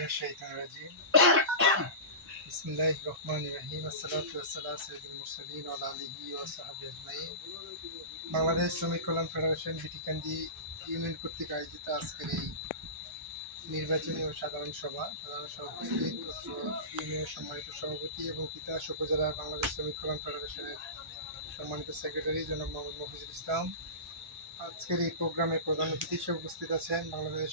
من الشيطان الرجيم بسم الله الرحمن الرحيم الصلاة والسلام سيد المرسلين وعلى آله وصحبه أجمعين বাংলাদেশ শ্রমিক কল্যাণ federation Bitikandi union কর্তৃক আয়োজিত আজকের এই নির্বাচনী ও সাধারণ সভা সাধারণ সভা উপস্থিত অত্র ইউনিয়নের সম্মানিত সভাপতি এবং তিতাস উপজেলার বাংলাদেশ শ্রমিক কল্যাণ ফেডারেশনের সম্মানিত সেক্রেটারি জনাব মোহাম্মদ মফিজুল ইসলাম আজকের এই প্রোগ্রামে প্রধান অতিথি হিসেবে উপস্থিত আছেন বাংলাদেশ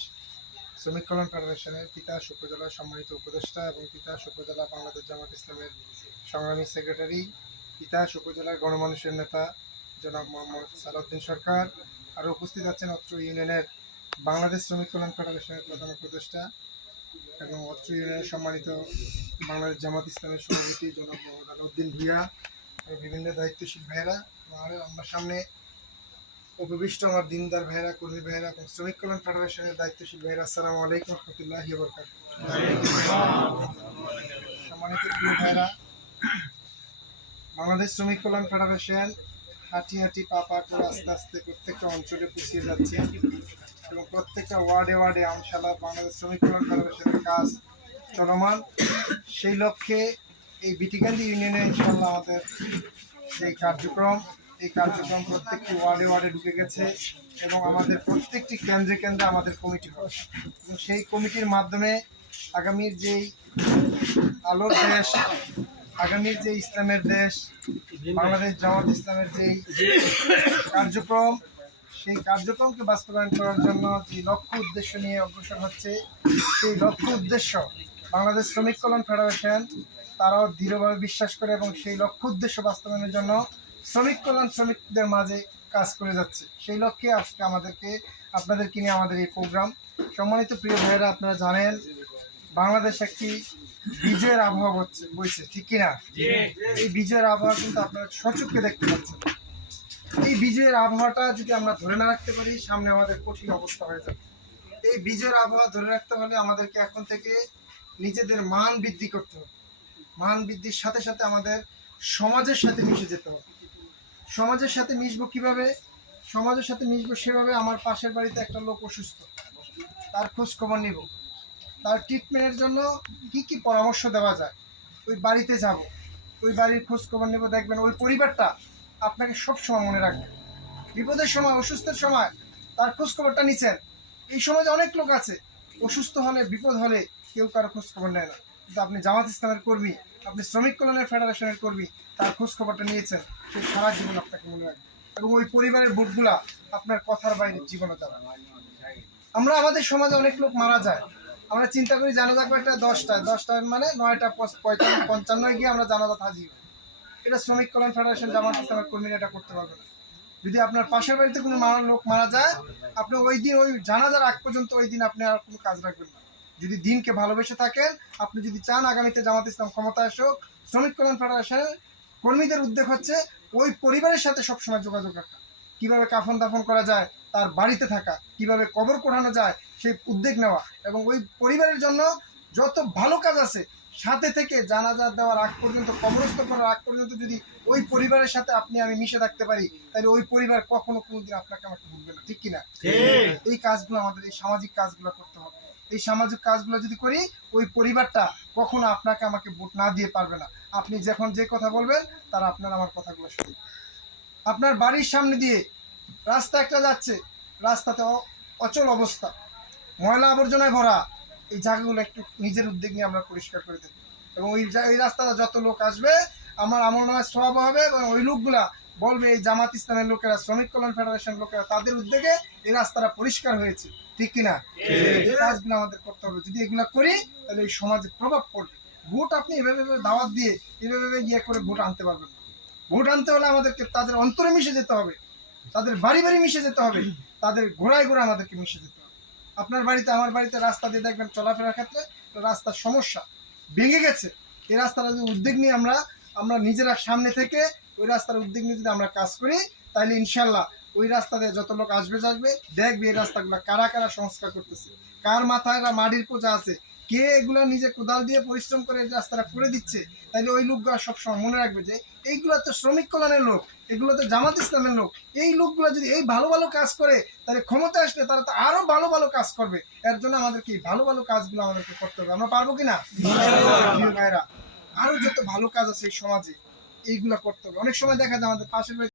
শ্রমিক কল্যাণ ফেডারেশনের তিতাস উপজেলার সম্মানিত উপদেষ্টা এবং তিতাস উপজেলা বাংলাদেশ জামাত ইসলামের সংগ্রামী সেক্রেটারি তিতাস উপজেলার গণমানুষের নেতা জনাব মোহাম্মদ সালাউদ্দিন সরকার। আরও উপস্থিত আছেন অত্র ইউনিয়নের বাংলাদেশ শ্রমিক কল্যাণ ফেডারেশনের প্রধান উপদেষ্টা এবং অত্র ইউনিয়নের সম্মানিত বাংলাদেশ জামাত ইসলামের সভাপতি জনাব মোহাম্মদ আলাউদ্দিন এবং বিভিন্ন দায়িত্বশীল ভাইয়েরা। আমার সামনে উপবিষ্ট আমার দিনদার ভাইরা, কর্মী ভাইরা শ্রমিক কল্যাণ ফেডারেশনের দায়িত্বশীল ভাইয়েরা আসসালামু আলাইকুম রহমতুল্লাহ সম্মানিত বাংলাদেশ শ্রমিক কল্যাণ ফেডারেশন হাঁটি হাঁটি, পা পা করে আস্তে আস্তে প্রত্যেকটা অঞ্চলে পুষিয়ে যাচ্ছে এবং প্রত্যেকটা ওয়ার্ডে ওয়ার্ডে আমশালা বাংলাদেশ শ্রমিক কল্যাণ ফেডারেশনের কাজ চলমান। সেই লক্ষ্যে এই বিটিকান্দি ইউনিয়নে ইনশাল্লাহ আমাদের যে কার্যক্রম এই কার্যক্রম প্রত্যেকটি ওয়ার্ডে ওয়ার্ডে ঢুকে গেছে এবং আমাদের প্রত্যেকটি কেন্দ্রে কেন্দ্রে আমাদের কমিটি হবে এবং সেই কমিটির মাধ্যমে আগামীর যেই আলোর দেশ, আগামীর যে ইসলামের দেশ, বাংলাদেশ জামাত ইসলামের যেই কার্যক্রম, সেই কার্যক্রমকে বাস্তবায়ন করার জন্য যে লক্ষ্য উদ্দেশ্য নিয়ে অগ্রসর হচ্ছে, সেই লক্ষ্য উদ্দেশ্য বাংলাদেশ শ্রমিক কল্যাণ ফেডারেশন তারাও দৃঢ়ভাবে বিশ্বাস করে এবং সেই লক্ষ্য উদ্দেশ্য বাস্তবায়নের জন্য শ্রমিক কল্যাণ শ্রমিকদের মাঝে কাজ করে যাচ্ছে। সেই লক্ষ্যে আজকে আমাদেরকে আপনাদেরকে নিয়ে আমাদের এই প্রোগ্রাম। সম্মানিত প্রিয় ভাইয়েরা আপনারা জানেন বাংলাদেশ একটি বিজয়ের আবহাওয়া হচ্ছে বইছে ঠিক কিনা এই বিজয়ের আবহাওয়া কিন্তু আপনারা সচক্ষে দেখতে পাচ্ছেন। এই বিজয়ের আবহাওয়াটা যদি আমরা ধরে না রাখতে পারি সামনে আমাদের কঠিন অবস্থা হয়ে যাবে। এই বিজয়ের আবহাওয়া ধরে রাখতে হলে আমাদেরকে এখন থেকে নিজেদের মান বৃদ্ধি করতে হবে। মান বৃদ্ধির সাথে সাথে আমাদের সমাজের সাথে মিশে যেতে হবে। সমাজের সাথে মিশবো কীভাবে? সমাজের সাথে মিশবো সেভাবে আমার পাশের বাড়িতে একটা লোক অসুস্থ। তার খোঁজ খবর নিব। তার ট্রিটমেন্টের জন্য কি কি পরামর্শ দেওয়া যায়? ওই বাড়িতে যাব। ওই বাড়ির খোঁজ খবর নেব। দেখবেন ওই পরিবারটা আপনাকে সব সময় মনে রাখবে। বিপদের সময়, অসুস্থের সময় তার খোঁজ খবরটা নিচ্ছেন। এই সমাজে অনেক লোক আছে। অসুস্থ হলে, বিপদ হলে কেউ কারও খোঁজ খবর নেয় না। কিন্তু আপনি জামাত ইসলামের কর্মী, আপনি শ্রমিক কল্যাণের ফেডারেশনের কর্মী, তার খোঁজ খবরটা নিয়েছেন সে সারা জীবন আপনাকে মনে রাখবে। এবং ওই পরিবারের ভোটগুলা আপনার কথার বাইরে জীবনে যাবে। আমরা আমাদের সমাজে অনেক লোক মারা যায়। আমরা চিন্তা করি জানাজা কয়টা দশটায় দশটায় মানে নয়টা পঁয়তান্ন পঞ্চান্নয় গিয়ে আমরা জানাজা হাজির। এটা শ্রমিক কল্যাণ ফেডারেশন, জামাত ইসলামের কর্মীরা এটা করতে পারবে না। যদি আপনার পাশের বাড়িতে কোনো মারা লোক মারা যায়, আপনি ওই দিন ওই জানাজার আগ পর্যন্ত ওই দিন আপনি আর কোনো কাজ রাখবেন না। যদি দিনকে ভালোবেসে থাকেন আপনি যদি চান আগামীতে জামাত ইসলাম ক্ষমতা আসুক শ্রমিক কল্যাণ ফেডারেশনের কর্মীদের উদ্যোগ হচ্ছে ওই পরিবারের সাথে সবসময় যোগাযোগ রাখা। কীভাবে কাফন দাফন করা যায় তার বাড়িতে থাকা কীভাবে কবর কোঠানো যায় সেই উদ্যোগ নেওয়া এবং ওই পরিবারের জন্য যত ভালো কাজ আছে সাথে থেকে জানাজা দেওয়ার আগ পর্যন্ত কবরস্থ করার আগ পর্যন্ত যদি ওই পরিবারের সাথে আপনি আমি মিশে থাকতে পারি তাহলে ওই পরিবার কখনো কোনোদিন আপনাকে আমাকে ভুলবে না ঠিক কিনা? এই কাজগুলো আমাদের এই সামাজিক কাজগুলো করতে হবে। এই সামাজিক কাজগুলো যদি করি, ওই পরিবারটা কখনো আপনাকে আমাকে ভোট না দিয়ে পারবে না। আপনি যখন যে কথা বলবেন, তারা আপনার, আমার কথাগুলো শুনবে আপনার বাড়ির সামনে দিয়ে রাস্তা একটা যাচ্ছে, রাস্তাতে অচল অবস্থা। ময়লা আবর্জনায় ভরা। এই জায়গাগুলো একটু নিজের উদ্যোগ নিয়ে আমরা পরিষ্কার করে দেবো। এবং ওই এই রাস্তাটা যত লোক আসবে, আমার আমল নামায় স্বভাব হবে এবং ওই লোকগুলা বলবে এই জামাত ইসলামের লোকেরা শ্রমিক কল্যাণ ফেডারেশন লোকেরা তাদের উদ্যোগে এই রাস্তাটা পরিষ্কার হয়েছে। ঠিক কিনা? এই কাজগুলো আমাদের করতে হবে। যদি এগুলো করি তাহলে এই সমাজে প্রভাব পড়বে। ভোট আপনি এভাবে এভাবে দাওয়াত দিয়ে এভাবে ইয়ে করে ভোট আনতে পারবেন ভোট আনতে হলে আমাদেরকে তাদের অন্তরে মিশে যেতে হবে। তাদের বাড়ি বাড়ি মিশে যেতে হবে। তাদের ঘোড়ায় ঘোড়া আমাদেরকে মিশে যেতে হবে। আপনার বাড়িতে আমার বাড়িতে রাস্তা দিয়ে দেখবেন চলাফেরার ক্ষেত্রে রাস্তার সমস্যা ভেঙে গেছে। এই রাস্তাটা যদি উদ্যোগ নিয়ে আমরা আমরা নিজেরা সামনে থেকে ওই রাস্তার উদ্যোগ নিয়ে যদি আমরা কাজ করি তাহলে ইনশাল্লাহ ওই রাস্তাতে যত লোক আসবে আসবে দেখবে এই রাস্তাগুলো কারা কারা সংস্কার করতেছে কার মাথায় এরা মাটির পোচা আছে কে এগুলো নিজে কোদাল দিয়ে পরিশ্রম করে এই রাস্তাটা করে দিচ্ছে তাহলে ওই লোকগুলো সবসময় মনে রাখবে যে এইগুলো তো শ্রমিক কল্যাণের লোক এগুলো তো জামাত ইসলামের লোক এই লোকগুলো যদি এই ভালো ভালো কাজ করে তাহলে ক্ষমতা আসলে তারা তো আরও ভালো ভালো কাজ করবে এর জন্য আমাদের কি ভালো ভালো কাজগুলো আমাদেরকে করতে হবে আমরা পারব কি না প্রিয় ভাইরা আরও যত ভালো কাজ আছে এই সমাজে এইগুলা করতে হবে। অনেক সময় দেখা যায় আমাদের পাশের